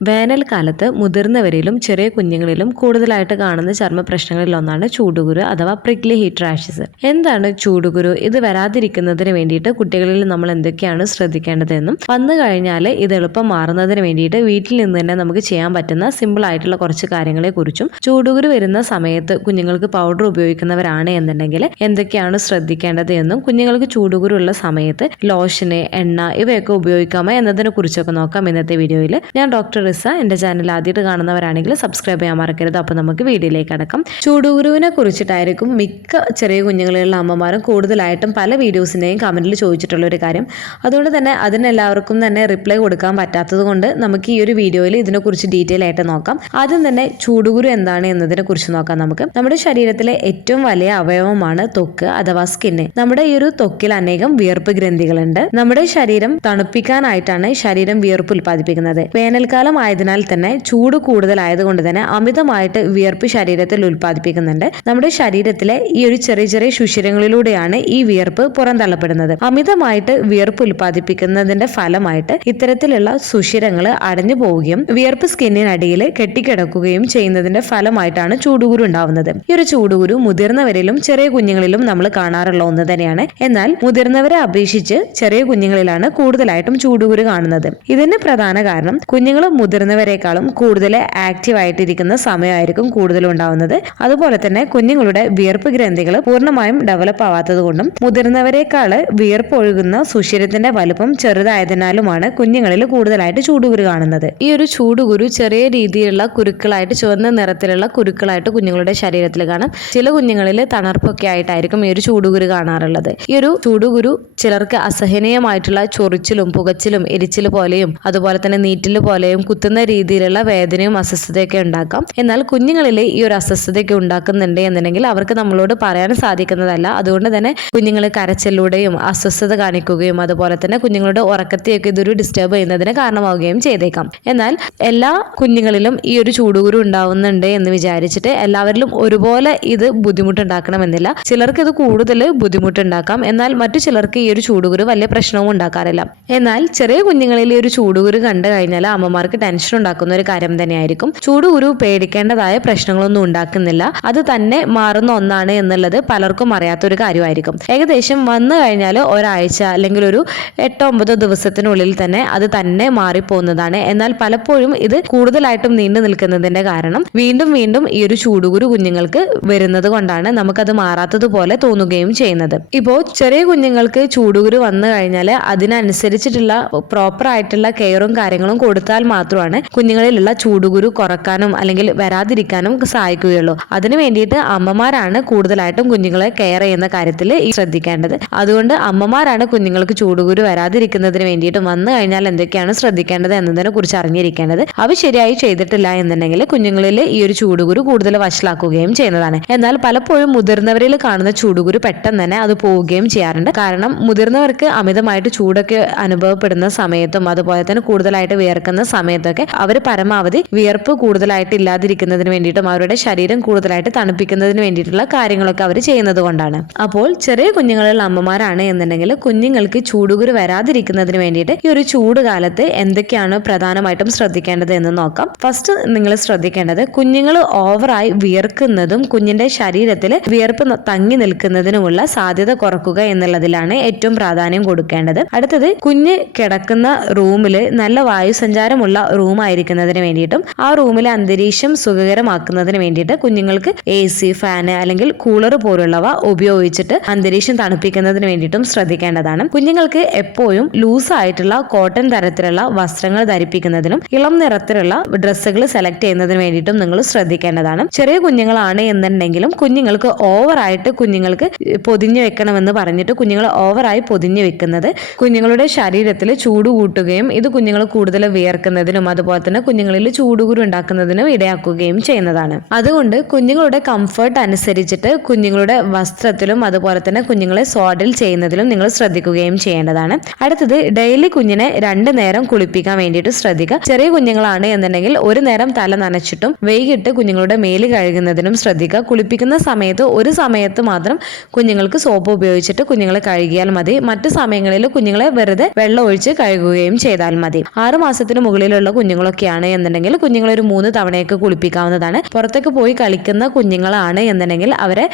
വേനൽക്കാലത്ത് മുതിർന്നവരിലും ചെറിയ കുഞ്ഞുങ്ങളിലും കൂടുതലായിട്ട് കാണുന്ന ചർമ്മ പ്രശ്നങ്ങളിൽ ഒന്നാണ് ചൂടുകുരു അഥവാ പ്രിക്ലി ഹീറ്റ് റാഷസ്. എന്താണ് ചൂടുകുരു? ഇത് വരാതിരിക്കുന്നതിന് വേണ്ടിയിട്ട് കുട്ടികളിൽ നമ്മൾ എന്തൊക്കെയാണ് ശ്രദ്ധിക്കേണ്ടതെന്നും വന്നു കഴിഞ്ഞാൽ ഇത് എളുപ്പം മാറുന്നതിന് വേണ്ടിയിട്ട് വീട്ടിൽ നിന്ന് തന്നെ നമുക്ക് ചെയ്യാൻ പറ്റുന്ന സിമ്പിൾ ആയിട്ടുള്ള കുറച്ച് കാര്യങ്ങളെ കുറിച്ചും, ചൂടുകുരു വരുന്ന സമയത്ത് കുഞ്ഞുങ്ങൾക്ക് പൗഡർ ഉപയോഗിക്കുന്നവരാണ് എന്നുണ്ടെങ്കിൽ എന്തൊക്കെയാണ് ശ്രദ്ധിക്കേണ്ടത് എന്നും, കുഞ്ഞുങ്ങൾക്ക് ചൂടുകുരു ഉള്ള സമയത്ത് ലോഷന്, എണ്ണ ഇവയൊക്കെ ഉപയോഗിക്കാമോ എന്നതിനെ കുറിച്ചൊക്കെ നോക്കാം ഇന്നത്തെ വീഡിയോയിൽ. ഞാൻ ഡോക്ടർ റിസ. എൻ്റെ ചാനൽ ആദ്യമായിട്ട് കാണുന്നവരാണെങ്കിൽ സബ്സ്ക്രൈബ് ചെയ്യാൻ മറക്കരുത്. അപ്പോൾ നമുക്ക് വീഡിയോയിലേക്ക് അടക്കാം. ചൂടുകുരുവിനെ കുറിച്ചിട്ടായിരിക്കും മിക്ക ചെറിയ കുഞ്ഞുങ്ങളിലുള്ള അമ്മമാരും കൂടുതലായിട്ടും പല വീഡിയോസിൻ്റെയും കമൻറ്റിൽ ചോദിച്ചിട്ടുള്ള ഒരു കാര്യം. അതുകൊണ്ട് തന്നെ അതിനെല്ലാവർക്കും തന്നെ റിപ്ലൈ കൊടുക്കാൻ പറ്റാത്തത് കൊണ്ട് നമുക്ക് ഈ ഒരു വീഡിയോയിൽ ഇതിനെക്കുറിച്ച് ഡീറ്റെയിൽ ആയിട്ട് നോക്കാം. ആദ്യം തന്നെ ചൂടുകുരു എന്താണ് എന്നതിനെ കുറിച്ച് നോക്കാം. നമ്മുടെ ശരീരത്തിലെ ഏറ്റവും വലിയ അവയവമാണ് ത്വക്ക് അഥവാ സ്കിന്ന്. നമ്മുടെ ഈ ഒരു ത്വക്കിൽ അനേകം വിയർപ്പ് ഗ്രന്ഥികളുണ്ട്. നമ്മുടെ ശരീരം തണുപ്പിക്കാനായിട്ടാണ് ശരീരം വിയർപ്പ് ഉൽപ്പാദിപ്പിക്കുന്നത്. വേനൽക്കാലം ആയതിനാൽ തന്നെ ചൂട് കൂടുതലായതുകൊണ്ട് തന്നെ അമിതമായിട്ട് വിയർപ്പ് ശരീരത്തിൽ ഉൽപ്പാദിപ്പിക്കുന്നുണ്ട്. നമ്മുടെ ശരീരത്തിലെ ഈ ഒരു ചെറിയ ചെറിയ സുഷിരങ്ങളിലൂടെയാണ് ഈ വിയർപ്പ് പുറന്തള്ളപ്പെടുന്നത്. അമിതമായിട്ട് വിയർപ്പ് ഉൽപ്പാദിപ്പിക്കുന്നതിന്റെ ഫലമായിട്ട് ഇത്തരത്തിലുള്ള സുഷിരങ്ങൾ അടഞ്ഞു പോവുകയും വിയർപ്പ് സ്കിന്നിനടിയിൽ കെട്ടിക്കിടക്കുകയും ചെയ്യുന്നതിന്റെ ഫലമായിട്ടാണ് ചൂടുകുരു ഉണ്ടാവുന്നത്. ഈ ഒരു ചൂടുകുരു മുതിർന്നവരിലും ചെറിയ കുഞ്ഞുങ്ങളിലും നമ്മൾ കാണാറുള്ള ഒന്ന് തന്നെയാണ്. എന്നാൽ മുതിർന്നവരെ അപേക്ഷിച്ച് ചെറിയ കുഞ്ഞുങ്ങളിലാണ് കൂടുതലായിട്ടും ചൂടുകുരു കാണുന്നത്. ഇതിന് പ്രധാന കാരണം കുഞ്ഞുങ്ങൾ മുതിർന്നവരെക്കാളും കൂടുതൽ ആക്റ്റീവ് ആയിട്ടിരിക്കുന്ന സമയമായിരിക്കും കൂടുതലും ഉണ്ടാവുന്നത്. അതുപോലെ തന്നെ കുഞ്ഞുങ്ങളുടെ വിയർപ്പ് ഗ്രന്ഥികൾ പൂർണ്ണമായും ഡെവലപ്പ് ആവാത്തത് കൊണ്ടും മുതിർന്നവരെക്കാൾ വിയർപ്പ് ഒഴുകുന്ന സുഷിരത്തിന്റെ വലുപ്പം ചെറുതായതിനാലുമാണ് കുഞ്ഞുങ്ങളിൽ കൂടുതലായിട്ട് ചൂടുകുരു കാണുന്നത്. ഈ ഒരു ചൂടുകുരു ചെറിയ രീതിയിലുള്ള കുരുക്കളായിട്ട്, ചുവന്ന നിറത്തിലുള്ള കുരുക്കളായിട്ട് കുഞ്ഞുങ്ങളുടെ ശരീരത്തിൽ കാണാം. ചില കുഞ്ഞുങ്ങളിൽ തണർപ്പൊക്കെ ആയിട്ടായിരിക്കും ഈ ഒരു ചൂടുകുരു കാണാറുള്ളത്. ഈ ഒരു ചൂടുകുരു ചിലർക്ക് അസഹനീയമായിട്ടുള്ള ചൊറിച്ചിലും പുകച്ചിലും എരിച്ചിൽ പോലെയും അതുപോലെ തന്നെ നീറ്റിൽ പോലെയും കുത്തുന്ന രീതിയിലുള്ള വേദനയും അസ്വസ്ഥതയൊക്കെ ഉണ്ടാക്കാം. എന്നാൽ കുഞ്ഞുങ്ങളിൽ ഈ ഒരു അസ്വസ്ഥതയൊക്കെ ഉണ്ടാക്കുന്നുണ്ട് എന്നുണ്ടെങ്കിൽ അവർക്ക് നമ്മളോട് പറയാൻ സാധിക്കുന്നതല്ല. അതുകൊണ്ട് തന്നെ കുഞ്ഞുങ്ങൾ കരച്ചിലൂടെയും അസ്വസ്ഥത കാണിക്കുകയും അതുപോലെ തന്നെ കുഞ്ഞുങ്ങളുടെ ഉറക്കത്തെയൊക്കെ ഇതൊരു ഡിസ്റ്റർബ് ചെയ്യുന്നതിന് കാരണമാവുകയും ചെയ്തേക്കാം. എന്നാൽ എല്ലാ കുഞ്ഞുങ്ങളിലും ഈ ഒരു ചൂടുകുരു ഉണ്ടാവുന്നുണ്ട് എന്ന് വിചാരിച്ചിട്ട് എല്ലാവരിലും ഒരുപോലെ ഇത് ബുദ്ധിമുട്ടുണ്ടാക്കണമെന്നില്ല. ചിലർക്ക് ഇത് കൂടുതൽ ബുദ്ധിമുട്ടുണ്ടാക്കാം. എന്നാൽ മറ്റു ചിലർക്ക് ഈ ഒരു ചൂടുകുരു വലിയ പ്രശ്നവും ഉണ്ടാക്കാറില്ല. എന്നാൽ ചെറിയ കുഞ്ഞുങ്ങളിൽ ഈ ഒരു ചൂടുകുരു കണ്ടു കഴിഞ്ഞാൽ അമ്മമാർക്ക് ടെൻഷൻ ഉണ്ടാക്കുന്ന ഒരു കാര്യം തന്നെയായിരിക്കും. ചൂടുകുരു പേടിക്കേണ്ടതായ പ്രശ്നങ്ങളൊന്നും ഉണ്ടാക്കുന്നില്ല. അത് തന്നെ മാറുന്ന ഒന്നാണ് എന്നുള്ളത് പലർക്കും അറിയാത്തൊരു കാര്യമായിരിക്കും. ഏകദേശം വന്നു കഴിഞ്ഞാൽ ഒരാഴ്ച അല്ലെങ്കിൽ ഒരു 8-9 ദിവസത്തിനുള്ളിൽ തന്നെ അത് തന്നെ മാറിപ്പോകുന്നതാണ്. എന്നാൽ പലപ്പോഴും ഇത് കൂടുതലായിട്ടും നീണ്ടു നിൽക്കുന്നതിന്റെ കാരണം വീണ്ടും വീണ്ടും ഈ ഒരു ചൂടുകുരു കുഞ്ഞുങ്ങൾക്ക് വരുന്നത് കൊണ്ടാണ് നമുക്കത് മാറാത്തതുപോലെ തോന്നുകയും ചെയ്യുന്നത്. ഇപ്പോൾ ചെറിയ കുഞ്ഞുങ്ങൾക്ക് ചൂടുകുരു വന്നു കഴിഞ്ഞാൽ അതിനനുസരിച്ചിട്ടുള്ള പ്രോപ്പർ ആയിട്ടുള്ള കെയറും കാര്യങ്ങളും കൊടുത്താൽ മാത്രമാണ് കുഞ്ഞുങ്ങളിലുള്ള ചൂടുകുരു കുറക്കാനും അല്ലെങ്കിൽ വരാതിരിക്കാനും സഹായിക്കുകയുള്ളൂ. അതിനു വേണ്ടിയിട്ട് അമ്മമാരാണ് കൂടുതലായിട്ടും കുഞ്ഞുങ്ങളെ കെയർ ചെയ്യുന്ന കാര്യത്തിൽ ശ്രദ്ധിക്കേണ്ടത്. അതുകൊണ്ട് അമ്മമാരാണ് കുഞ്ഞുങ്ങൾക്ക് ചൂടുകുരു വരാതിരിക്കുന്നതിന് വേണ്ടിയിട്ട് വന്നു കഴിഞ്ഞാൽ എന്തൊക്കെയാണ് ശ്രദ്ധിക്കേണ്ടത് എന്നതിനെ കുറിച്ച് അറിഞ്ഞിരിക്കേണ്ടത്. അവ ശരിയായി ചെയ്തിട്ടില്ല എന്നുണ്ടെങ്കിൽ കുഞ്ഞുങ്ങളിൽ ഈ ഒരു ചൂടുകുരു കൂടുതൽ വഷളാക്കുകയും ചെയ്യുന്നതാണ്. എന്നാൽ പലപ്പോഴും മുതിർന്നവരിൽ കാണുന്ന ചൂടുകുരു പെട്ടെന്ന് തന്നെ അത് പോവുകയും ചെയ്യാറുണ്ട്. കാരണം മുതിർന്നവർക്ക് അമിതമായിട്ട് ചൂടൊക്കെ അനുഭവപ്പെടുന്ന സമയത്തും അതുപോലെ തന്നെ കൂടുതലായിട്ട് വിയർക്കുന്ന സമയത്തൊക്കെ അവർ പരമാവധി വിയർപ്പ് കൂടുതലായിട്ട് ഇല്ലാതിരിക്കുന്നതിന് വേണ്ടിയിട്ടും അവരുടെ ശരീരം കൂടുതലായിട്ട് തണുപ്പിക്കുന്നതിന് വേണ്ടിയിട്ടുള്ള കാര്യങ്ങളൊക്കെ അവർ ചെയ്യുന്നത് കൊണ്ടാണ്. അപ്പോൾ ചെറിയ കുഞ്ഞുങ്ങളുള്ള അമ്മമാരാണ് എന്നുണ്ടെങ്കിൽ കുഞ്ഞുങ്ങൾക്ക് ചൂടുകുരു വരാതിരിക്കുന്നതിന് വേണ്ടിയിട്ട് ഈ ഒരു ചൂട് കാലത്ത് എന്തൊക്കെയാണ് പ്രധാനമായിട്ടും ശ്രദ്ധിക്കേണ്ടത് എന്ന് നോക്കാം. ഫസ്റ്റ് നിങ്ങൾ ശ്രദ്ധിക്കേണ്ടത് കുഞ്ഞുങ്ങൾ ഓവറായി വിയർക്കുന്നതും കുഞ്ഞിന്റെ ശരീരത്തിൽ വിയർപ്പ് തങ്ങി നിൽക്കുന്നതിനുമുള്ള സാധ്യത കുറക്കുക എന്നുള്ളതിലാണ് ഏറ്റവും പ്രാധാന്യം കൊടുക്കേണ്ടത്. അടുത്തത് കുഞ്ഞ് കിടക്കുന്ന റൂമിൽ നല്ല വായുസഞ്ചാരമുള്ള റൂം ആയിരിക്കുന്നതിന് വേണ്ടിയിട്ടും ആ റൂമിലെ അന്തരീക്ഷം സുഖകരമാക്കുന്നതിന് വേണ്ടിയിട്ട് കുഞ്ഞുങ്ങൾക്ക് AC, ഫാന് അല്ലെങ്കിൽ കൂളർ പോലുള്ളവ ഉപയോഗിച്ചിട്ട് അന്തരീക്ഷം തണുപ്പിക്കുന്നതിന് വേണ്ടിയിട്ടും ശ്രദ്ധിക്കേണ്ടതാണ്. കുഞ്ഞുങ്ങൾക്ക് എപ്പോഴും ലൂസ് ആയിട്ടുള്ള കോട്ടൺ തരത്തിലുള്ള വസ്ത്രങ്ങൾ ധരിപ്പിക്കുന്നതിനും ഇളം നിറത്തിലുള്ള ഡ്രസ്സുകൾ സെലക്ട് ചെയ്യുന്നതിന് വേണ്ടിയിട്ടും നിങ്ങൾ ശ്രദ്ധിക്കേണ്ടതാണ്. ചെറിയ കുഞ്ഞുങ്ങളാണ് എന്നുണ്ടെങ്കിലും കുഞ്ഞുങ്ങൾക്ക് ഓവറായിട്ട് കുഞ്ഞുങ്ങൾക്ക് പൊതിഞ്ഞു വെക്കണമെന്ന് പറഞ്ഞിട്ട് കുഞ്ഞുങ്ങൾ ഓവറായി പൊതിഞ്ഞു വെക്കുന്നത് കുഞ്ഞുങ്ങളുടെ ശരീരത്തിൽ ചൂട് കൂട്ടുകയും ഇത് കുഞ്ഞുങ്ങൾ കൂടുതൽ വിയർക്കുന്നതിനും അതുപോലെ തന്നെ കുഞ്ഞുങ്ങളിൽ ചൂടുകുരു ഉണ്ടാക്കുന്നതിനും ഇടയാക്കുകയും ചെയ്യുന്നതാണ്. അതുകൊണ്ട് കുഞ്ഞുങ്ങളുടെ കംഫർട്ട് അനുസരിച്ചിട്ട് കുഞ്ഞുങ്ങളുടെ വസ്ത്രത്തിലും അതുപോലെ തന്നെ കുഞ്ഞുങ്ങളെ സ്വാഡിൽ ചെയ്യുന്നതിലും നിങ്ങൾ ശ്രദ്ധിക്കുകയും ചെയ്യേണ്ടതാണ്. അടുത്തത് ഡെയിലി കുഞ്ഞിനെ 2 നേരം കുളിപ്പിക്കാൻ വേണ്ടിയിട്ട് ശ്രദ്ധിക്കുക. ചെറിയ കുഞ്ഞുങ്ങളാണ് എന്നുണ്ടെങ്കിൽ ഒരു നേരം തല നനച്ചിട്ടും വൈകിട്ട് കുഞ്ഞുങ്ങളുടെ മേല് കഴുകുന്നതിനും ശ്രദ്ധിക്കുക. കുളിപ്പിക്കുന്ന സമയത്ത് ഒരു സമയത്ത് മാത്രം കുഞ്ഞുങ്ങൾക്ക് സോപ്പ് ഉപയോഗിച്ചിട്ട് കുഞ്ഞുങ്ങളെ കഴുകിയാൽ മതി. മറ്റു സമയങ്ങളിൽ കുഞ്ഞുങ്ങളെ വെറുതെ വെള്ളം ഒഴിച്ച് കഴുകുകയും ചെയ്താൽ മതി. 6 മാസത്തിന് മുകളിലുള്ള പ്രായത്തിലുള്ള കുഞ്ഞുങ്ങളൊക്കെയാണ് എന്നുണ്ടെങ്കിൽ കുഞ്ഞുങ്ങളെ ഒരു 3 തവണയൊക്കെ കുളിപ്പിക്കാവുന്നതാണ്. പുറത്തേക്ക് പോയി കളിക്കുന്ന കുഞ്ഞുങ്ങളാണ് എന്നുണ്ടെങ്കിൽ അവരെ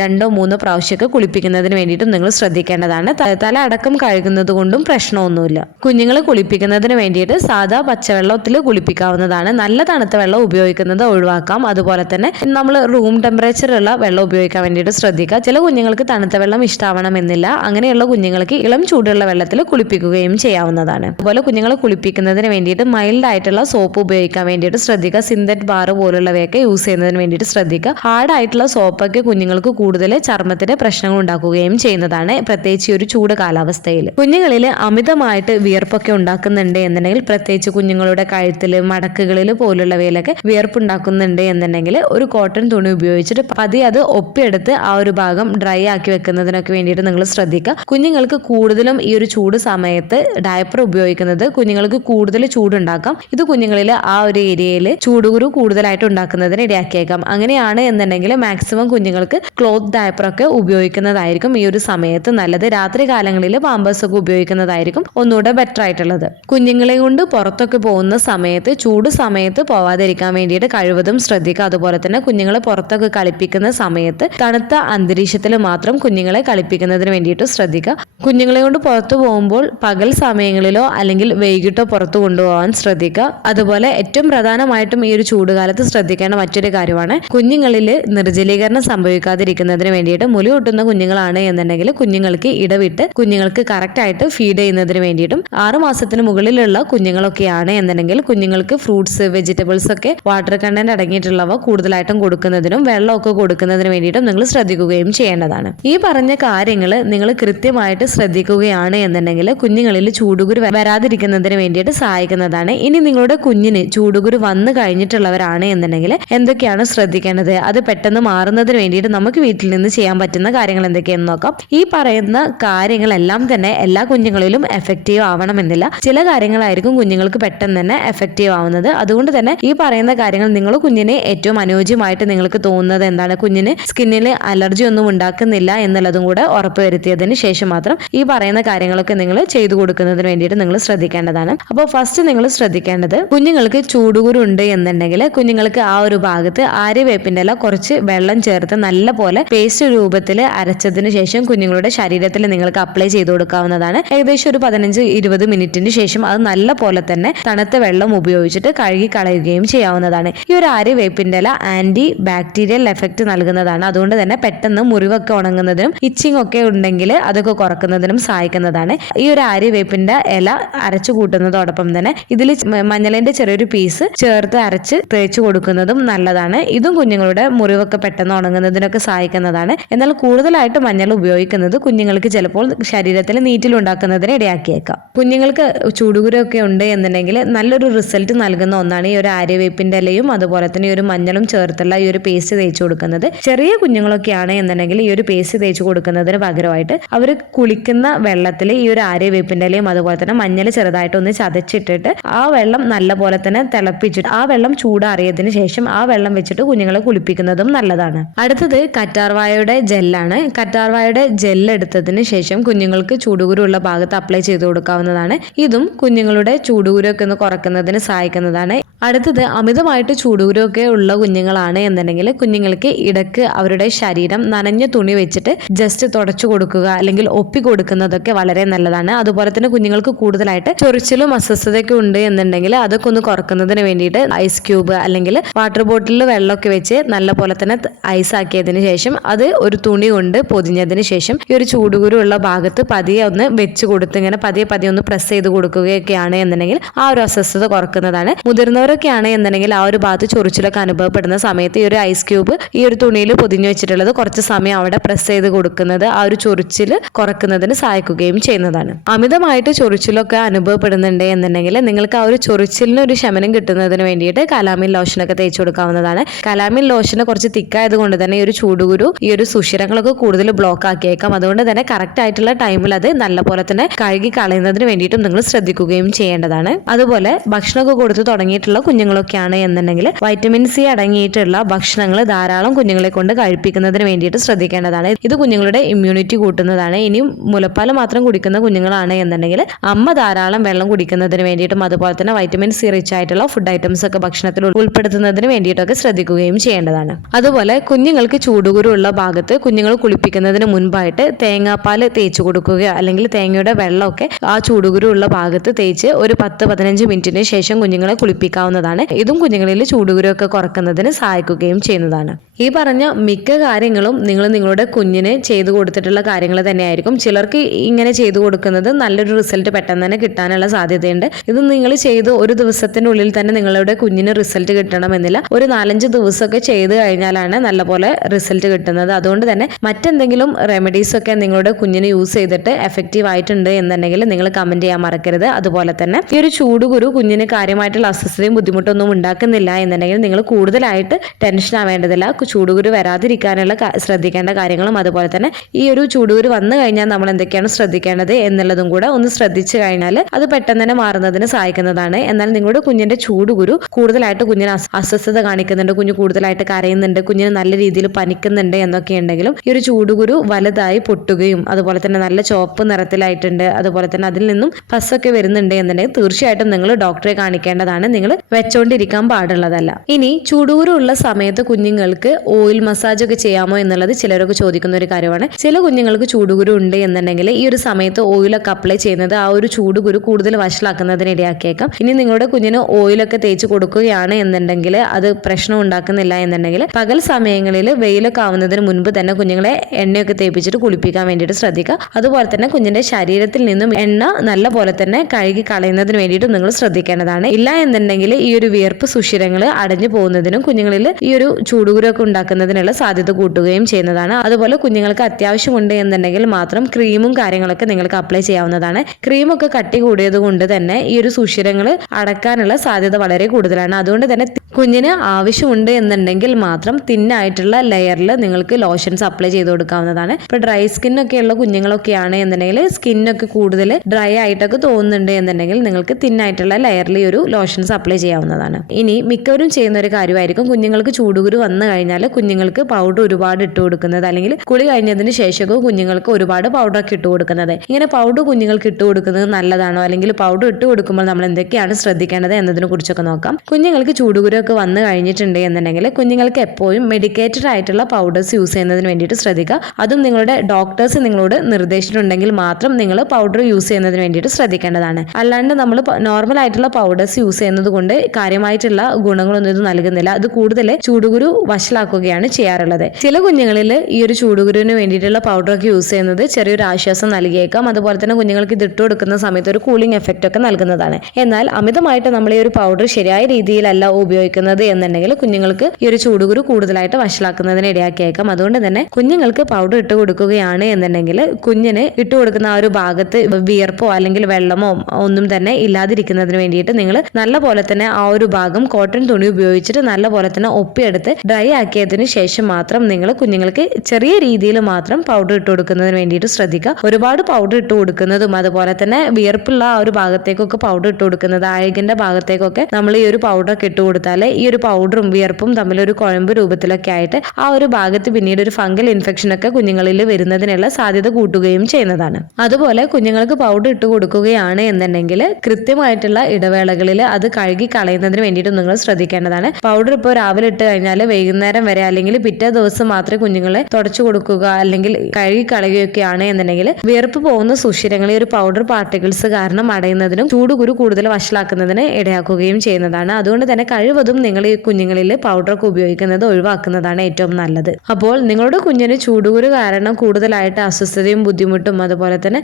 2-3 പ്രാവശ്യമൊക്കെ കുളിപ്പിക്കുന്നതിന് വേണ്ടിയിട്ടും നിങ്ങൾ ശ്രദ്ധിക്കേണ്ടതാണ്. തല അടക്കം കഴുകുന്നത് കൊണ്ടും പ്രശ്നമൊന്നുമില്ല. കുഞ്ഞുങ്ങളെ കുളിപ്പിക്കുന്നതിന് വേണ്ടിയിട്ട് സാധാ പച്ചവെള്ളത്തിൽ കുളിപ്പിക്കാവുന്നതാണ്. നല്ല തണുത്ത വെള്ളം ഉപയോഗിക്കുന്നത് ഒഴിവാക്കാം. അതുപോലെ തന്നെ നമ്മൾ റൂം ടെമ്പറേച്ചറുള്ള വെള്ളം ഉപയോഗിക്കാൻ വേണ്ടിയിട്ട് ശ്രദ്ധിക്കുക. ചില കുഞ്ഞുങ്ങൾക്ക് തണുത്ത വെള്ളം ഇഷ്ടമാവണമെന്നില്ല. അങ്ങനെയുള്ള കുഞ്ഞുങ്ങൾക്ക് ഇളം ചൂടുള്ള വെള്ളത്തിൽ കുളിപ്പിക്കുകയും ചെയ്യാവുന്നതാണ്. അതുപോലെ കുഞ്ഞുങ്ങളെ കുളിപ്പിക്കുന്നതിന് വേണ്ടിയിട്ട് മൈൽഡ് ആയിട്ടുള്ള സോപ്പ് ഉപയോഗിക്കാൻ വേണ്ടിയിട്ട് ശ്രദ്ധിക്കുക. സിന്തറ്റ് ബാർ പോലുള്ളവയൊക്കെ യൂസ് ചെയ്യുന്നതിന് വേണ്ടിയിട്ട് ശ്രദ്ധിക്കുക. ഹാർഡ് ആയിട്ടുള്ള സോപ്പൊക്കെ കുഞ്ഞുങ്ങൾക്ക് കൂടുതൽ ചർമ്മത്തിന് പ്രശ്നങ്ങൾ ഉണ്ടാക്കുകയും ചെയ്യുന്നതാണ്, പ്രത്യേകിച്ച് ഒരു ചൂട് കാലാവസ്ഥയിൽ. കുഞ്ഞുങ്ങളിൽ അമിതമായിട്ട് വിയർപ്പൊക്കെ ഉണ്ടാക്കുന്നുണ്ട് എന്നുണ്ടെങ്കിൽ, പ്രത്യേകിച്ച് കുഞ്ഞുങ്ങളുടെ കഴുത്തിൽ, മടക്കുകളിൽ പോലുള്ളവയിലൊക്കെ വിയർപ്പ് ഉണ്ടാക്കുന്നുണ്ട് എന്നുണ്ടെങ്കിൽ ഒരു കോട്ടൺ തുണി ഉപയോഗിച്ചിട്ട് പതിയെ അത് ഒപ്പിയെടുത്ത് ആ ഒരു ഭാഗം ഡ്രൈ ആക്കി വെക്കുന്നതിനൊക്കെ വേണ്ടിയിട്ട് നിങ്ങൾ ശ്രദ്ധിക്കുക. കുഞ്ഞുങ്ങൾക്ക് കൂടുതലും ഈ ഒരു ചൂട് സമയത്ത് ഡയപ്പർ ഉപയോഗിക്കുന്നത് കുഞ്ഞുങ്ങൾക്ക് കൂടുതൽ ചൂടുണ്ടാക്കാം. ഇത് കുഞ്ഞുങ്ങളിൽ ആ ഒരു ഏരിയയിൽ ചൂടുകുരു കൂടുതലായിട്ട് ഉണ്ടാക്കുന്നതിന് ഇടയാക്കിയേക്കാം. അങ്ങനെയാണ് എന്നുണ്ടെങ്കിൽ മാക്സിമം കുഞ്ഞുങ്ങൾക്ക് ക്ലോത്ത് ഡയപ്പറൊക്കെ ഉപയോഗിക്കുന്നതായിരിക്കും ഈ ഒരു സമയത്ത് നല്ലത്. രാത്രി കാലങ്ങളിൽ പാമ്പേഴ്സ് ഒക്കെ ഉപയോഗിക്കുന്നതായിരിക്കും ഒന്നുകൂടെ ബെറ്റർ ആയിട്ടുള്ളത്. കുഞ്ഞുങ്ങളെ കൊണ്ട് പുറത്തൊക്കെ പോകുന്ന സമയത്ത്, ചൂട് സമയത്ത് പോവാതിരിക്കാൻ വേണ്ടിയിട്ട് കഴിവതും ശ്രദ്ധിക്കുക. അതുപോലെ തന്നെ കുഞ്ഞുങ്ങളെ പുറത്തൊക്കെ കളിപ്പിക്കുന്ന സമയത്ത് തണുത്ത അന്തരീക്ഷത്തിൽ മാത്രം കുഞ്ഞുങ്ങളെ കളിപ്പിക്കുന്നതിന് വേണ്ടിയിട്ട് ശ്രദ്ധിക്കുക. കുഞ്ഞുങ്ങളെ കൊണ്ട് പുറത്തു പോകുമ്പോൾ പകൽ സമയങ്ങളിലോ അല്ലെങ്കിൽ വൈകിട്ടോ പുറത്തു കൊണ്ടുപോകാൻ ശ്രദ്ധിക്കുക. അതുപോലെ ഏറ്റവും പ്രധാനമായിട്ടും ഈ ഒരു ചൂടുകാലത്ത് ശ്രദ്ധിക്കേണ്ട മറ്റൊരു കാര്യമാണ്, കുഞ്ഞുങ്ങളിൽ നിർജ്ജലീകരണം സംഭവിക്കാതിരിക്കുന്നതിന് വേണ്ടിയിട്ട് മുല കൂട്ടുന്ന കുഞ്ഞുങ്ങളാണ് എന്നുണ്ടെങ്കിൽ കുഞ്ഞുങ്ങൾക്ക് ഇടവിട്ട് കുഞ്ഞുങ്ങൾക്ക് കറക്റ്റ് ആയിട്ട് ഫീഡ് ചെയ്യുന്നതിന് വേണ്ടിയിട്ടും 6 മാസത്തിന് മുകളിലുള്ള കുഞ്ഞുങ്ങളൊക്കെയാണ് എന്നുണ്ടെങ്കിൽ കുഞ്ഞുങ്ങൾക്ക് ഫ്രൂട്ട്സ്, വെജിറ്റബിൾസ് ഒക്കെ വാട്ടർ കണ്ടന്റ് അടങ്ങിയിട്ടുള്ളവ കൂടുതലായിട്ടും കൊടുക്കുന്നതിനും വെള്ളമൊക്കെ കൊടുക്കുന്നതിന് വേണ്ടിയിട്ടും നിങ്ങൾ ശ്രദ്ധിക്കുകയും ചെയ്യേണ്ടതാണ്. ഈ പറഞ്ഞ കാര്യങ്ങൾ നിങ്ങൾ കൃത്യമായിട്ട് ശ്രദ്ധിക്കുകയാണ് എന്നുണ്ടെങ്കിൽ കുഞ്ഞുങ്ങളിൽ ചൂടുകുരു വരാതിരിക്കുന്നതിന് വേണ്ടിയിട്ട് സഹായിക്കുന്നതാണ്. ഇനി നിങ്ങളുടെ കുഞ്ഞിന് ചൂടുകുരു വന്നു കഴിഞ്ഞിട്ടുള്ളവരാണ് എന്നുണ്ടെങ്കിൽ എന്തൊക്കെയാണ് ശ്രദ്ധിക്കേണ്ടത്, അത് പെട്ടെന്ന് മാറുന്നതിന് വേണ്ടിയിട്ട് നമുക്ക് വീട്ടിൽ നിന്ന് ചെയ്യാൻ പറ്റുന്ന കാര്യങ്ങൾ എന്തൊക്കെയാണെന്ന് നോക്കാം. ഈ പറയുന്ന കാര്യങ്ങളെല്ലാം തന്നെ എല്ലാ കുഞ്ഞുങ്ങളിലും എഫക്റ്റീവ് ആവണമെന്നില്ല. ചില കാര്യങ്ങളായിരിക്കും കുഞ്ഞുങ്ങൾക്ക് പെട്ടെന്ന് തന്നെ എഫക്റ്റീവ് ആവുന്നത്. അതുകൊണ്ട് തന്നെ ഈ പറയുന്ന കാര്യങ്ങൾ നിങ്ങൾ കുഞ്ഞിനെ ഏറ്റവും അനുയോജ്യമായിട്ട് നിങ്ങൾക്ക് തോന്നുന്നത് എന്താണ്, കുഞ്ഞിന് സ്കിന്നിൽ അലർജി ഒന്നും ഉണ്ടാക്കുന്നില്ല എന്നുള്ളതും കൂടെ ഉറപ്പുവരുത്തിയതിന് ശേഷം മാത്രം ഈ പറയുന്ന കാര്യങ്ങളൊക്കെ നിങ്ങൾ ചെയ്തു കൊടുക്കുന്നതിന് വേണ്ടിയിട്ട് നിങ്ങൾ ശ്രദ്ധിക്കേണ്ടതാണ്. അപ്പോൾ ഫസ്റ്റ് നിങ്ങൾ ശ്രദ്ധിക്കേണ്ടത്, കുഞ്ഞുങ്ങൾക്ക് ചൂടുകുരു ഉണ്ട് എന്നുണ്ടെങ്കിൽ കുഞ്ഞുങ്ങൾക്ക് ആ ഒരു ഭാഗത്ത് ആര്യവേപ്പിന്റെ ഇല കുറച്ച് വെള്ളം ചേർത്ത് നല്ല പോലെ പേസ്റ്റ് രൂപത്തിൽ അരച്ചതിന് ശേഷം കുഞ്ഞുങ്ങളുടെ ശരീരത്തിൽ നിങ്ങൾക്ക് അപ്ലൈ ചെയ്ത് കൊടുക്കാവുന്നതാണ്. ഏകദേശം ഒരു 15-20 മിനിറ്റിന് ശേഷം അത് നല്ല പോലെ തന്നെ തണുത്ത വെള്ളം ഉപയോഗിച്ചിട്ട് കഴുകി കളയുകയും ചെയ്യാവുന്നതാണ്. ഈ ഒരു ആര്യവേപ്പിന്റെ ഇല ആന്റി ബാക്ടീരിയൽ എഫക്ട് നൽകുന്നതാണ്. അതുകൊണ്ട് തന്നെ പെട്ടെന്ന് മുറിവൊക്കെ ഉണങ്ങുന്നതിനും ഇച്ചിങ് ഒക്കെ ഉണ്ടെങ്കിൽ അതൊക്കെ കുറക്കുന്നതിനും സഹായിക്കുന്നതാണ്. ഈ ഒരു ആര്യവേപ്പിന്റെ ഇല അരച്ചു കൂട്ടുന്നതോടൊപ്പം തന്നെ ഇതിൽ മഞ്ഞളിന്റെ ചെറിയൊരു പീസ് ചേർത്ത് അരച്ച് തേച്ച് കൊടുക്കുന്നതും നല്ലതാണ്. ഇതും കുഞ്ഞുങ്ങളുടെ മുറിവൊക്കെ പെട്ടെന്ന് ഉണങ്ങുന്നതിനൊക്കെ സഹായിക്കുന്നതാണ്. എന്നാൽ കൂടുതലായിട്ട് മഞ്ഞൾ ഉപയോഗിക്കുന്നത് കുഞ്ഞുങ്ങൾക്ക് ചിലപ്പോൾ ശരീരത്തിൽ നീറ്റിലുണ്ടാക്കുന്നതിന് ഇടയാക്കിയേക്കാം. കുഞ്ഞുങ്ങൾക്ക് ചൂടുകുരൊക്കെ ഉണ്ട് എന്നുണ്ടെങ്കിൽ നല്ലൊരു റിസൾട്ട് നൽകുന്ന ഒന്നാണ് ഈ ഒരു ആര്യവേപ്പിന്റെ ഇലയും അതുപോലെ തന്നെ ഈ ഒരു മഞ്ഞളും ചേർത്തുള്ള ഈ ഒരു പേസ്റ്റ് തേച്ച് കൊടുക്കുന്നത്. ചെറിയ കുഞ്ഞുങ്ങളൊക്കെയാണ് എന്നുണ്ടെങ്കിൽ ഈ ഒരു പേസ്റ്റ് തേച്ച് കൊടുക്കുന്നതിന് പകരമായിട്ട് അവർ കുളിക്കുന്ന വെള്ളത്തിൽ ഈ ഒരു ആര്യവേപ്പിന്റെ ഇലയും അതുപോലെ തന്നെ മഞ്ഞൾ ചെറുതായിട്ടൊന്ന് ചതച്ചിട്ടിട്ട് ആ വെള്ളം നല്ല പോലെ തന്നെ തിളപ്പിച്ചിട്ട് ആ വെള്ളം ചൂടാറിയതിന് ശേഷം ആ വെള്ളം വെച്ചിട്ട് കുഞ്ഞുങ്ങളെ കുളിപ്പിക്കുന്നതും നല്ലതാണ്. അടുത്തത് കറ്റാർവാഴയുടെ ജെല്ലാണ്. കറ്റാർവാഴയുടെ ജെല്ല് എടുത്തതിന് ശേഷം കുഞ്ഞുങ്ങൾക്ക് ചൂടുകുരു ഉള്ള ഭാഗത്ത് അപ്ലൈ ചെയ്ത് കൊടുക്കാവുന്നതാണ്. ഇതും കുഞ്ഞുങ്ങളുടെ ചൂടുകുരൊക്കെ ഒന്ന് കുറക്കുന്നതിന് സഹായിക്കുന്നതാണ്. അടുത്തത് അമിതമായിട്ട് ചൂടുകുരൊക്കെ ഉള്ള കുഞ്ഞുങ്ങളാണ് എന്നുണ്ടെങ്കിൽ കുഞ്ഞുങ്ങൾക്ക് ഇടയ്ക്ക് അവരുടെ ശരീരം നനഞ്ഞ തുണി വെച്ചിട്ട് ജസ്റ്റ് തുടച്ചു കൊടുക്കുക അല്ലെങ്കിൽ ഒപ്പി കൊടുക്കുന്നതൊക്കെ വളരെ നല്ലതാണ്. അതുപോലെ തന്നെ കുഞ്ഞുങ്ങൾക്ക് കൂടുതലായിട്ട് ചൊറിച്ചിലും അസ്വസ്ഥതയൊക്കെ ഉണ്ട് എന്നുണ്ടെങ്കിൽ അതൊക്കെ ഒന്ന് കുറക്കുന്നതിന് വേണ്ടിയിട്ട് ഐസ് ക്യൂബ് അല്ലെങ്കിൽ വാട്ടർ ബോട്ടിലിൽ വെള്ളമൊക്കെ വെച്ച് നല്ല പോലെ തന്നെ ഐസ് ആക്കിയതിന് ശേഷം അത് ഒരു തുണി കൊണ്ട് പൊതിഞ്ഞതിന് ശേഷം ഈ ഒരു ചൂടുകുരു ഉള്ള ഭാഗത്ത് പതിയെ ഒന്ന് വെച്ച് കൊടുത്ത് ഇങ്ങനെ പതിയെ ഒന്ന് പ്രസ് ചെയ്ത് കൊടുക്കുകയൊക്കെയാണ് എന്നുണ്ടെങ്കിൽ ആ ഒരു അസ്വസ്ഥത കുറക്കുന്നതാണ്. മുതിർന്നവരൊക്കെയാണ് എന്നുണ്ടെങ്കിൽ ആ ഒരു ഭാഗത്ത് ചൊറിച്ചിലൊക്കെ അനുഭവപ്പെടുന്ന സമയത്ത് ഈ ഒരു ഐസ് ക്യൂബ് ഈ ഒരു തുണിയിൽ പൊതിഞ്ഞു വെച്ചിട്ടുള്ളത് കുറച്ച് സമയം അവിടെ പ്രസ് ചെയ്ത് കൊടുക്കുന്നത് ആ ഒരു ചൊറിച്ചിൽ കുറക്കുന്നതിന് സഹായിക്കുകയും ചെയ്യുന്നതാണ്. അമിതമായിട്ട് ചൊറിച്ചിലൊക്കെ അനുഭവപ്പെടുന്നുണ്ട് എന്നുണ്ടെങ്കിൽ നിങ്ങൾക്ക് ആ ഒരു ചൊറിച്ചിലിന് ഒരു ശമനം കിട്ടുന്നതിന് വേണ്ടിയിട്ട് കലാമിൻ ലോഷനൊക്കെ തേച്ച് കൊടുക്കാവുന്നതാണ്. കലാമിൻ ലോഷന് കുറച്ച് തിക്കായത് കൊണ്ട് തന്നെ ഈ ഒരു ചൂടുകുരു ഈ ഒരു സുഷിരങ്ങളൊക്കെ കൂടുതൽ ബ്ലോക്ക് ആക്കിയേക്കാം. അതുകൊണ്ട് തന്നെ കറക്റ്റ് ആയിട്ടുള്ള ടൈമിൽ അത് നല്ല പോലെ തന്നെ കഴുകി കളയുന്നതിന് വേണ്ടിയിട്ടും നിങ്ങൾ ശ്രദ്ധിക്കുകയും ചെയ്യേണ്ടതാണ്. അതുപോലെ ഭക്ഷണമൊക്കെ കൊടുത്ത് തുടങ്ങിയിട്ടുള്ള കുഞ്ഞുങ്ങളൊക്കെയാണ് എന്നുണ്ടെങ്കിൽ വൈറ്റമിൻ സി അടങ്ങിയിട്ടുള്ള ഭക്ഷണങ്ങൾ ധാരാളം കുഞ്ഞുങ്ങളെ കൊണ്ട് കഴിപ്പിക്കുന്നതിന് വേണ്ടിയിട്ട് ശ്രദ്ധിക്കേണ്ടതാണ്. ഇത് കുഞ്ഞുങ്ങളുടെ ഇമ്മ്യൂണിറ്റി കൂട്ടുന്നതാണ്. ഇനി മുലപ്പാൽ മാത്രം കുടിക്കുന്ന കുഞ്ഞുങ്ങളാണ് എന്നുണ്ടെങ്കിൽ അമ്മ ധാരാളം വെള്ളം കുടിക്കുന്നതിന് വേണ്ടിയിട്ടും അതുപോലെ തന്നെ വൈറ്റമിൻ സി റിച്ച് ആയിട്ടുള്ള ഫുഡ് ഐറ്റംസ് ഒക്കെ ഭക്ഷണത്തിൽ ഉൾപ്പെടുത്തുന്നതിന് വേണ്ടിയിട്ടൊക്കെ ശ്രദ്ധിക്കുകയും ചെയ്യേണ്ടതാണ്. അതുപോലെ കുഞ്ഞുങ്ങൾക്ക് ചൂടുകുരു ഉള്ള ഭാഗത്ത് കുഞ്ഞുങ്ങൾ കുളിപ്പിക്കുന്നതിന് മുൻപായിട്ട് തേങ്ങാപ്പാൽ തേച്ച് കൊടുക്കുകയോ അല്ലെങ്കിൽ തേങ്ങയുടെ വെള്ളമൊക്കെ ആ ചൂടുകുരു ഉള്ള ഭാഗത്ത് തേച്ച് ഒരു 10-15 മിനിറ്റിന് ശേഷം കുഞ്ഞുങ്ങളെ കുളിപ്പിക്കാവുന്നതാണ്. ഇതും കുഞ്ഞുങ്ങളിൽ ചൂടുകുരു ഒക്കെ കുറക്കുന്നതിന് സഹായിക്കുകയും ചെയ്യുന്നതാണ്. ഈ പറഞ്ഞ മിക്ക കാര്യങ്ങളും നിങ്ങൾ നിങ്ങളുടെ കുഞ്ഞിന് ചെയ്തു കൊടുത്തിട്ടുള്ള കാര്യങ്ങൾ തന്നെയായിരിക്കും. ചിലർക്ക് ഇങ്ങനെ ചെയ്തു കൊടുക്കുന്നത് നല്ലൊരു റിസൾട്ട് പെട്ടെന്ന് തന്നെ കിട്ടാനുള്ള സാധ്യതയുണ്ട്. ഇത് നിങ്ങൾ ചെയ്ത് ഒരു ദിവസത്തിനുള്ളിൽ തന്നെ നിങ്ങളുടെ കുഞ്ഞിന് റിസൾട്ട് കിട്ടണമെന്നില്ല. ഒരു 4-5 ദിവസമൊക്കെ ചെയ്ത് കഴിഞ്ഞാലാണ് നല്ലപോലെ റിസൾട്ട് കിട്ടുന്നത്. അതുകൊണ്ട് തന്നെ മറ്റെന്തെങ്കിലും റെമഡീസ് ഒക്കെ നിങ്ങളുടെ കുഞ്ഞിന് യൂസ് ചെയ്തിട്ട് എഫക്റ്റീവ് ആയിട്ടുണ്ട് എന്നുണ്ടെങ്കിൽ നിങ്ങൾ കമന്റ് ചെയ്യാൻ മറക്കരുത്. അതുപോലെ തന്നെ ഈ ഒരു ചൂടുകുരു കുഞ്ഞിന് കാര്യമായിട്ടുള്ള അസ്വസ്ഥതയും ബുദ്ധിമുട്ടൊന്നും ഉണ്ടാക്കുന്നില്ല എന്നുണ്ടെങ്കിൽ നിങ്ങൾ കൂടുതലായിട്ട് ടെൻഷൻ ആവേണ്ടതില്ല. ചൂടുകുരു വരാതിരിക്കാനുള്ള ശ്രദ്ധിക്കേണ്ട കാര്യങ്ങളും അതുപോലെ തന്നെ ഈ ഒരു ചൂടുകുരു വന്നു കഴിഞ്ഞാൽ നമ്മൾ എന്തൊക്കെയാണ് ശ്രദ്ധിക്കേണ്ടത് എന്നുള്ളതും കൂടെ ഒന്ന് ശ്രദ്ധിച്ചു കഴിഞ്ഞാൽ അത് പെട്ടെന്ന് തന്നെ മാറുന്നതിന് സഹായിക്കുന്നതാണ്. എന്നാൽ നിങ്ങളുടെ കുഞ്ഞിന്റെ ചൂടുകുരു കൂടുതലായിട്ട് കുഞ്ഞിന് അസ്വസ്ഥത കാണിക്കുന്നുണ്ട്, കുഞ്ഞ് കൂടുതലായിട്ട് കരയുന്നുണ്ട്, കുഞ്ഞിന് നല്ല രീതിയിൽ പനിക്കുന്നുണ്ട് എന്നൊക്കെ ഉണ്ടെങ്കിലും ഈ ഒരു ചൂടുകുരു വലുതായി പൊട്ടുകയും അതുപോലെ തന്നെ നല്ല ചുവപ്പ് നിറത്തിലായിട്ടുണ്ട്, അതുപോലെ തന്നെ അതിൽ നിന്നും പസ്സൊക്കെ വരുന്നുണ്ട് എന്നുണ്ടെങ്കിൽ തീർച്ചയായിട്ടും നിങ്ങൾ ഡോക്ടറെ കാണിക്കേണ്ടതാണ്. നിങ്ങൾ വെച്ചോണ്ടിരിക്കാൻ പാടുള്ളതല്ല. ഇനി ചൂടുകുരു ഉള്ള സമയത്ത് കുഞ്ഞുങ്ങൾക്ക് ഓയിൽ മസാജ് ഒക്കെ ചെയ്യാമോ എന്നുള്ളത് ചിലരൊക്കെ ചോദിക്കുന്ന ഒരു കാര്യമാണ്. ചില കുഞ്ഞുങ്ങൾക്ക് ചൂടുകുരു ഉണ്ട് എന്നുണ്ടെങ്കിൽ ഈ ഒരു സമയത്ത് ഓയിലൊക്കെ അപ്ലൈ ചെയ്യുന്നത് ആ ഒരു ചൂടുകുരു കൂടുതൽ വഷളാക്കുന്നതിന് ഇടയാക്കിയേക്കാം. ഇനി നിങ്ങളുടെ കുഞ്ഞിന് ഓയിലൊക്കെ തേച്ച് കൊടുക്കുകയാണ് എന്നുണ്ടെങ്കിൽ അത് പ്രശ്നം ഉണ്ടാക്കുന്നില്ല എന്നുണ്ടെങ്കിൽ പകൽ സമയങ്ങളിൽ വെയിലൊക്കെ ആവുന്നതിന് മുൻപ് തന്നെ കുഞ്ഞുങ്ങളെ എണ്ണയൊക്കെ തേപ്പിച്ചിട്ട് കുളിപ്പിക്കാൻ വേണ്ടിയിട്ട് ശ്രദ്ധിക്കുക. അതുപോലെ തന്നെ കുഞ്ഞിന്റെ ശരീരത്തിൽ നിന്നും എണ്ണ നല്ല പോലെ തന്നെ കഴുകി കളയുന്നതിന് വേണ്ടിയിട്ട് നിങ്ങൾ ശ്രദ്ധിക്കേണ്ടതാണ്. ഇല്ല എന്നുണ്ടെങ്കിൽ ഈ ഒരു വിയർപ്പ് സുഷിരങ്ങൾ അടഞ്ഞു പോകുന്നതിനും കുഞ്ഞുങ്ങളിൽ ഈ ഒരു ചൂടുകുരൊക്കെ ഉണ്ടാക്കുന്നതിനുള്ള സാധ്യത കൂട്ടുകയും ചെയ്യുന്നതാണ്. അതുപോലെ കുഞ്ഞുങ്ങൾക്ക് അത്യാവശ്യമുണ്ട് എന്നുണ്ടെങ്കിൽ മാത്രം ക്രീമും കാര്യങ്ങളൊക്കെ നിങ്ങൾക്ക് അപ്ലൈ ചെയ്യാവുന്നതാണ്. ക്രീമൊക്കെ കട്ടി കൂടിയത് കൊണ്ട് തന്നെ ഈ ഒരു സുഷിരങ്ങൾ അടക്കാനുള്ള സാധ്യത വളരെ കൂടുതലാണ്. അതുകൊണ്ട് തന്നെ കുഞ്ഞിന് ആവശ്യമുണ്ട് എന്നുണ്ടെങ്കിൽ മാത്രം തിന്നായിട്ടുള്ള ലെയറിൽ നിങ്ങൾക്ക് ലോഷൻസ് അപ്ലൈ ചെയ്ത് കൊടുക്കാവുന്നതാണ്. ഇപ്പൊ ഡ്രൈ സ്കിന്നൊക്കെയുള്ള കുഞ്ഞുങ്ങളൊക്കെയാണ് എന്നുണ്ടെങ്കിൽ സ്കിന്നൊക്കെ കൂടുതൽ ഡ്രൈ ആയിട്ടൊക്കെ തോന്നുന്നുണ്ട് എന്നുണ്ടെങ്കിൽ നിങ്ങൾക്ക് തിന്നായിട്ടുള്ള ലെയറിൽ ഈ ഒരു ലോഷൻസ് അപ്ലൈ ചെയ്യാവുന്നതാണ്. ഇനി മിക്കവരും ചെയ്യുന്ന ഒരു കാര്യമായിരിക്കും കുഞ്ഞുങ്ങൾക്ക് ചൂടുകുരു വന്നു കഴിഞ്ഞാൽ കുഞ്ഞുങ്ങൾക്ക് പൗഡർ ഒരുപാട് ഇട്ട് കൊടുക്കുന്നത്, അല്ലെങ്കിൽ കുളി കഴിഞ്ഞതിന് ശേഷമൊക്കെ കുഞ്ഞുങ്ങൾക്ക് ഒരുപാട് പൗഡറൊക്കെ ഇട്ട് കൊടുക്കുന്നത്. ഇങ്ങനെ പൗഡർ കുഞ്ഞുങ്ങൾക്ക് ഇട്ട് കൊടുക്കുന്നത് നല്ലതാണോ, അല്ലെങ്കിൽ പൗഡർ ഇട്ട് കൊടുക്കുമ്പോൾ നമ്മൾ എന്തൊക്കെയാണ് ശ്രദ്ധിക്കേണ്ടത് എന്നതിനെ കുറിച്ചൊക്കെ നോക്കാം. കുഞ്ഞുങ്ങൾക്ക് ചൂടുകുരു ഒക്കെ വന്നു കഴിഞ്ഞിട്ടുണ്ട് എന്നുണ്ടെങ്കിൽ കുഞ്ഞുങ്ങൾക്ക് എപ്പോഴും മെഡിക്കേറ്റഡ് ആയിട്ടുള്ള പൗഡേഴ്സ് യൂസ് ചെയ്യുന്നതിന് വേണ്ടിയിട്ട് ശ്രദ്ധിക്കുക. അതും നിങ്ങളുടെ ഡോക്ടേഴ്സ് നിങ്ങളോട് നിർദ്ദേശിച്ചിട്ടുണ്ടെങ്കിൽ മാത്രം നിങ്ങൾ പൗഡർ യൂസ് ചെയ്യുന്നതിന് വേണ്ടിയിട്ട് ശ്രദ്ധിക്കേണ്ടതാണ്. അല്ലാണ്ട് നമ്മൾ നോർമൽ ആയിട്ടുള്ള പൗഡേഴ്സ് യൂസ് ചെയ്യുന്നത് കൊണ്ട് കാര്യമായിട്ടുള്ള ഗുണങ്ങളൊന്നും ഇത് നൽകുന്നില്ല. അത് കൂടുതൽ ചൂടുകുരു വഷളാക്കുകയാണ് ചെയ്യാറുള്ളത്. ചില കുഞ്ഞുങ്ങളിൽ ഈ ഒരു ചൂടുകുരുവിന് വേണ്ടിയിട്ടുള്ള പൗഡറൊക്കെ യൂസ് ചെയ്യുന്നത് ചെറിയൊരു ആശ്വാസം നൽകിയേക്കാം. അതുപോലെ തന്നെ കുഞ്ഞുങ്ങൾക്ക് ഇത് ഇട്ട് കൊടുക്കുന്ന സമയത്ത് ഒരു കൂളിംഗ് എഫക്റ്റ് ഒക്കെ നൽകുന്നതാണ്. എന്നാൽ അമിതമായിട്ട് നമ്മൾ ഈ ഒരു പൗഡർ ശരിയായ രീതിയിലല്ല ഉപയോഗിക്കുന്നത് എന്നുണ്ടെങ്കിൽ കുഞ്ഞുങ്ങൾക്ക് ഈ ഒരു ചൂടുകുരു കൂടുതലായിട്ട് വഷളാക്കുന്നതിന് ഇടയാക്കിയേക്കാം. അതുകൊണ്ട് തന്നെ കുഞ്ഞുങ്ങൾക്ക് പൗഡർ ഇട്ട് കൊടുക്കുകയാണ് എന്നുണ്ടെങ്കിൽ കുഞ്ഞിന് ഇട്ട് കൊടുക്കുന്ന ആ ഒരു ഭാഗത്ത് വിയർപ്പോ അല്ലെങ്കിൽ വെള്ളമോ ഒന്നും തന്നെ ഇല്ലാതിരിക്കുന്നതിന് വേണ്ടിയിട്ട് നിങ്ങൾ നല്ല പോലെ തന്നെ ആ ഒരു ഭാഗം കോട്ടൺ തുണി ഉപയോഗിച്ചിട്ട് നല്ല പോലെ തന്നെ ഒപ്പിയെടുത്ത് ഡ്രൈ ആക്കിയതിന് ശേഷം മാത്രം നിങ്ങൾ കുഞ്ഞുങ്ങൾക്ക് ചെറിയ രീതിയിൽ മാത്രം പൗഡർ ഇട്ട് കൊടുക്കുന്നതിന് വേണ്ടിയിട്ട് ശ്രദ്ധിക്കുക. ഒരുപാട് പൗഡർ ഇട്ട് കൊടുക്കുന്നതും അതുപോലെ തന്നെ വിയർപ്പുള്ള ആ ഒരു ഭാഗത്തേക്കൊക്കെ പൗഡർ ഇട്ട് കൊടുക്കുന്നത്, അഴകിന്റെ ഭാഗത്തേക്കൊക്കെ നമ്മൾ ഈ ഒരു പൗഡറൊക്കെ ഇട്ട് കൊടുത്താൽ ഈ ഒരു പൗഡറും വിയർപ്പും തമ്മിലൊരു കുഴമ്പ് രൂപത്തിലൊക്കെ ആയിട്ട് ആ ഒരു ഭാഗത്ത് പിന്നീട് ഒരു ഫംഗൽ ഇൻഫെക്ഷൻ ഒക്കെ കുഞ്ഞുങ്ങളിൽ വരുന്നതിനുള്ള സാധ്യത കൂട്ടുകയും ചെയ്യുന്നതാണ്. അതുപോലെ കുഞ്ഞുങ്ങൾക്ക് പൗഡർ ഇട്ട് കൊടുക്കുകയാണ് എന്നുണ്ടെങ്കിൽ കൃത്യമായിട്ടുള്ള ഇടവേളകളിൽ അത് കഴുകി കളയുന്നതിന് വേണ്ടിയിട്ട് നിങ്ങൾ ശ്രദ്ധിക്കേണ്ടതാണ്. പൗഡർ ഇപ്പോൾ രാവിലെ ഇട്ട് കഴിഞ്ഞാൽ വൈകുന്നേരം വരെ അല്ലെങ്കിൽ പിറ്റേ ദിവസം മാത്രമേ കുഞ്ഞുങ്ങളെ തുടച്ചു കൊടുക്കുക അല്ലെങ്കിൽ കഴുകി കളയുകയൊക്കെയാണ് എന്നുണ്ടെങ്കിൽ വിയർപ്പ് പോകുന്ന സുഷിരങ്ങൾ ഈ ഒരു പൗഡർ പാർട്ടിക്കിൾസ് കാരണം അടയുന്നതിനും ചൂടുകുരു കൂടുതൽ വഷളാക്കുന്നതിന് ഇടയാക്കുകയും ചെയ്യുന്നതാണ്. അതുകൊണ്ട് തന്നെ കഴിവതും നിങ്ങൾ ഈ കുഞ്ഞുങ്ങളിൽ പൗഡറൊക്കെ ഉപയോഗിക്കുന്നത് ഒഴിവാക്കുന്നതാണ് ഏറ്റവും നല്ലത്. അപ്പോൾ നിങ്ങളുടെ കുഞ്ഞിന് ചൂടുകുരു കാരണം കൂടുതലായിട്ട് അസ്വസ്ഥതയും ബുദ്ധിമുട്ടും അതുപോലെ തന്നെ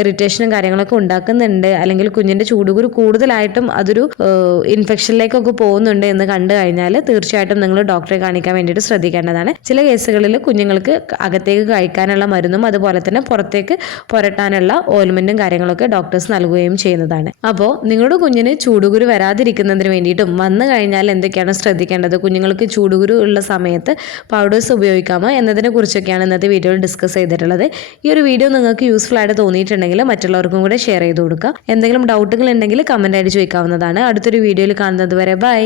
ഇറിറ്റേഷനും കാര്യങ്ങളൊക്കെ ഉണ്ടാക്കുന്നുണ്ട്, അല്ലെങ്കിൽ കുഞ്ഞിന്റെ ചൂടുകുരു കൂടുതലായിട്ടും അതൊരു ഇൻഫെക്ഷനിലേക്കൊക്കെ പോകുന്നുണ്ട് എന്ന് കണ്ടു കഴിഞ്ഞാൽ തീർച്ചയായിട്ടും നിങ്ങൾ ഡോക്ടറെ കാണിക്കാൻ വേണ്ടിയിട്ട് ശ്രദ്ധിക്കേണ്ടതാണ്. ചില കേസുകളിൽ കുഞ്ഞുങ്ങൾക്ക് അകത്തേക്ക് കഴിക്കാനുള്ള മരുന്നും അതുപോലെ തന്നെ പുറത്തേക്ക് പുരട്ടാനുള്ള ഓയിൽമെന്റും കാര്യങ്ങളൊക്കെ ഡോക്ടേഴ്സ് നൽകുകയും ചെയ്യുന്നതാണ്. അപ്പോൾ നിങ്ങളുടെ കുഞ്ഞിന് ചൂടുകുരു വരാതിരിക്കുന്നതിന് വേണ്ടിയിട്ടും വന്നു കഴിഞ്ഞാൽ എന്തൊക്കെയാണ് ശ്രദ്ധിക്കേണ്ടത്, കുഞ്ഞുങ്ങൾക്ക് ചൂടുകുരു ഉള്ള സമയത്ത് പൗഡേഴ്സ് ഉപയോഗിക്കാമോ എന്നതിനെ കുറിച്ചൊക്കെയാണ് ഇന്നത്തെ വീഡിയോയിൽ ഡിസ്കസ് ചെയ്തിട്ടുള്ളത്. ഈ ഒരു വീഡിയോ നിങ്ങൾക്ക് യൂസ്ഫുൾ ആയിട്ട് തോന്നിയിട്ടുണ്ടെങ്കിൽ മറ്റുള്ളവർക്കും കൂടെ ഷെയർ ചെയ്ത് കൊടുക്കുക. എന്തെങ്കിലും ഡൗട്ടുകൾ ഉണ്ടെങ്കിൽ കമന്റ് ആയിട്ട് ചോദിക്കാവുന്നതാണ്. അടുത്തൊരു വീഡിയോയിൽ കാണുന്നത് വരെ ബൈ.